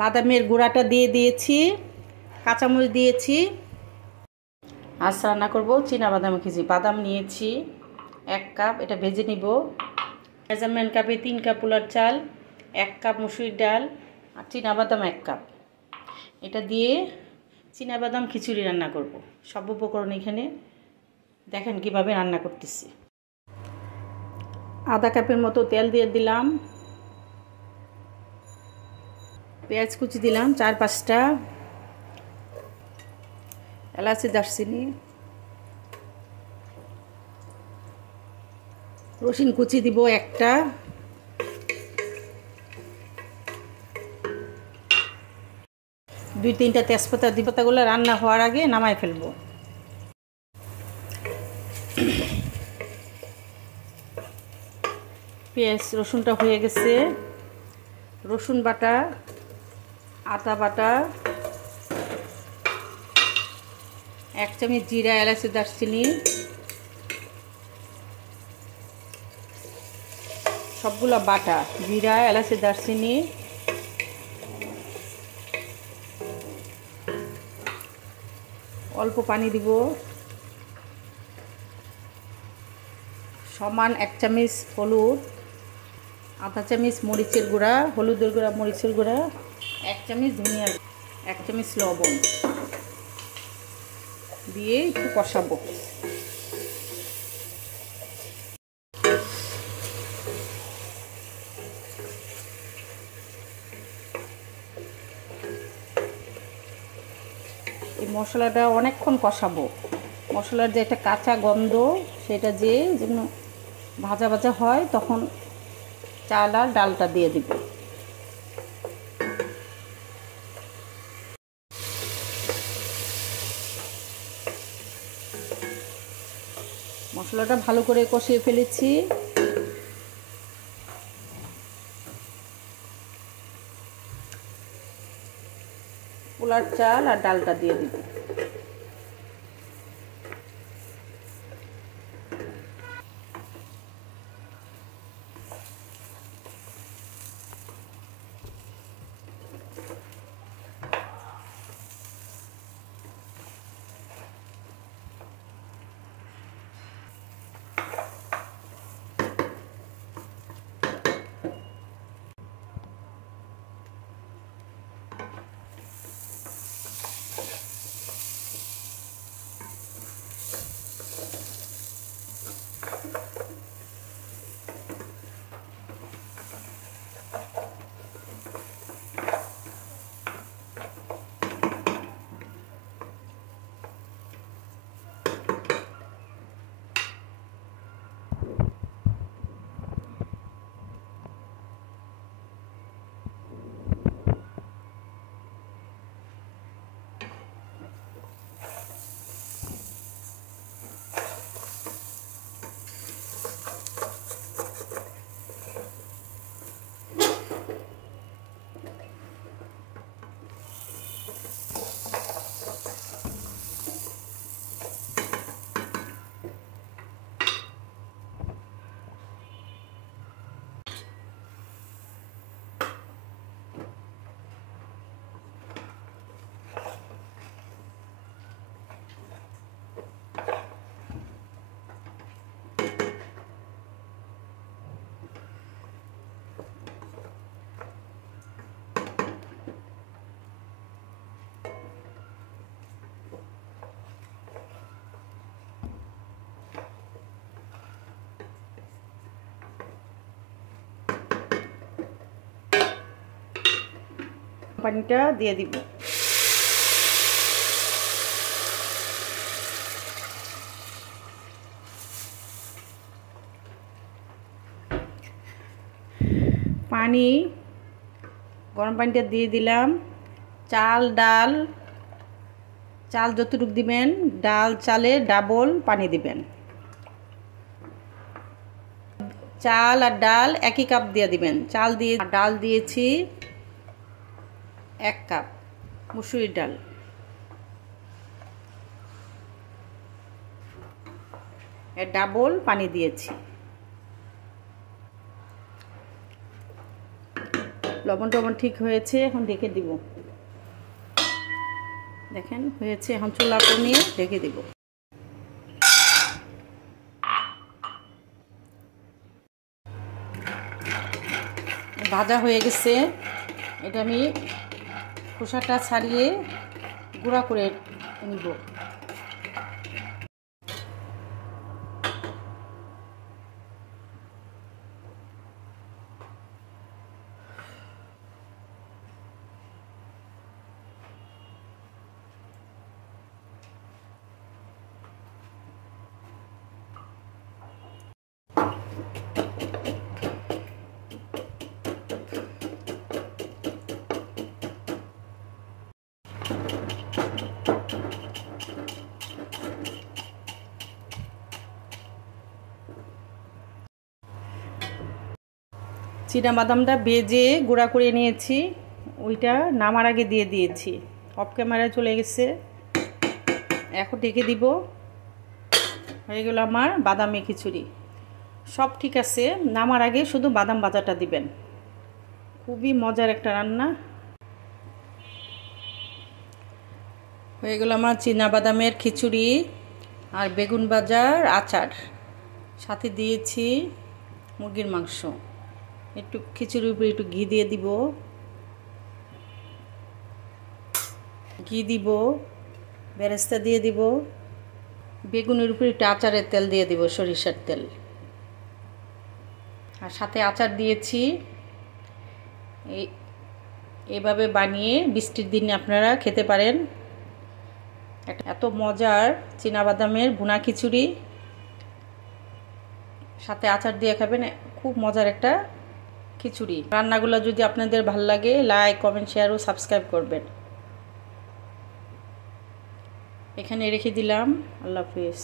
বাদামের গুঁড়াটা দিয়ে দিয়েছি, কাঁচামরিচ দিয়েছি। আজ রান্না করব চীনাবাদাম খিচুড়ি। বাদাম নিয়েছি 1 কাপ, এটা ভেজে নিব। মেজারমেন্ট কাপে 3 কাপ পোলার চাল, 1 কাপ মসুর ডাল আর চীনাবাদাম 1 কাপ। এটা দিয়ে চীনাবাদাম খিচুড়ি রান্না করব। সব উপকরণ এখানে, দেখেন কিভাবে রান্না করতেছি। আধা কাপের মতো তেল দিয়ে দিলাম, পেঁয়াজ কুচি দিলাম 4-5টা, এলাচি দারচিনি, রসুন কুচি দিব 1টা, দুই 3টা তেজপাতা দিব। পাতাগুলো রান্না হওয়ার আগে নামায় ফেলবো। পেঁয়াজ রসুনটা হয়ে গেছে। রসুন বাটা, আদা বাটা, 1 চামচ জিরা, এলাচি দারচিনি সবগুলো বাটা, জিরা এলাচি দারচিনি, অল্প পানি দিব, সমান 1 চামচ হলুদ, আধা চামচ মরিচের গুঁড়া, হলুদের গুঁড়া, মরিচের গুঁড়া, 1 চামচ ধনিয়া, 1 চামচ লবণ দিয়ে একটু কষাবো। এই মশলাটা অনেকক্ষণ কষাবো। মশলার যে একটা কাঁচা গন্ধ সেটা যেন ভাজা ভাজা হয়, তখন চাল আর ডালটা দিয়ে দিব। মশলাটা ভালো করে কষিয়ে ফেলেছি। পোলার চাল আর ডালটা দিয়ে দিব। পানিটা দিয়ে দিব। পানি, গরম পানিটা দিয়ে দিলাম। চাল ডাল, চাল যতটুকু দিবেন ডাল চালে ডাবল পানি দিবেন। চাল আর ডাল একই কাপ দিয়ে দিবেন। চাল দিয়ে ডাল দিয়েছি 1 কাপ মুসুরির ডাল, এর ডাবল পানি দিয়েছি। লবণ টবণ ঠিক হয়েছে, এখন ঢেকে দিব। দেখেন হয়েছে, এখন চুলা কমিয়ে ঢেকে দিব। ভাজা হয়ে গেছে, এটা আমি খোসাটা ছাড়িয়ে গুঁড়া করে নিব। চীনাবাদামটা ভেজে গুঁড়া করে নিয়েছি, ওইটা নামার আগে দিয়ে দিয়েছি। অফ ক্যামেরায় চলে গেছে, এখন ঢেকে দিব। হয়ে গেল আমার বাদামি খিচুড়ি। সব ঠিক আছে, নামার আগে শুধু বাদাম ভাজাটা দিবেন। খুবই মজার একটা রান্না। হয়ে গেল আমার চীনাবাদামের খিচুড়ি আর বেগুন ভাজার আচার, সাথে দিয়েছি মুরগির মাংস। একটু খিচুড়ির উপরে একটু ঘি দিয়ে দিব, বেরেস্তা দিয়ে দিব, বেগুনের উপরে একটু আচারের তেল দিয়ে দিব, সরিষার তেল। আর সাথে আচার দিয়েছি। এভাবে বানিয়ে বৃষ্টির দিনে আপনারা খেতে পারেন। এত মজার চীনাবাদামের ভুনা খিচুড়ি, সাথে আচার দিয়ে খাবেন, খুব মজার একটা খিচুড়ি। রান্নাগুলো যদি আপনাদের ভালো লাগে, লাইক, কমেন্ট, শেয়ার ও সাবস্ক্রাইব করবেন। এখানে রেখে দিলাম। আল্লাহ হাফেজ।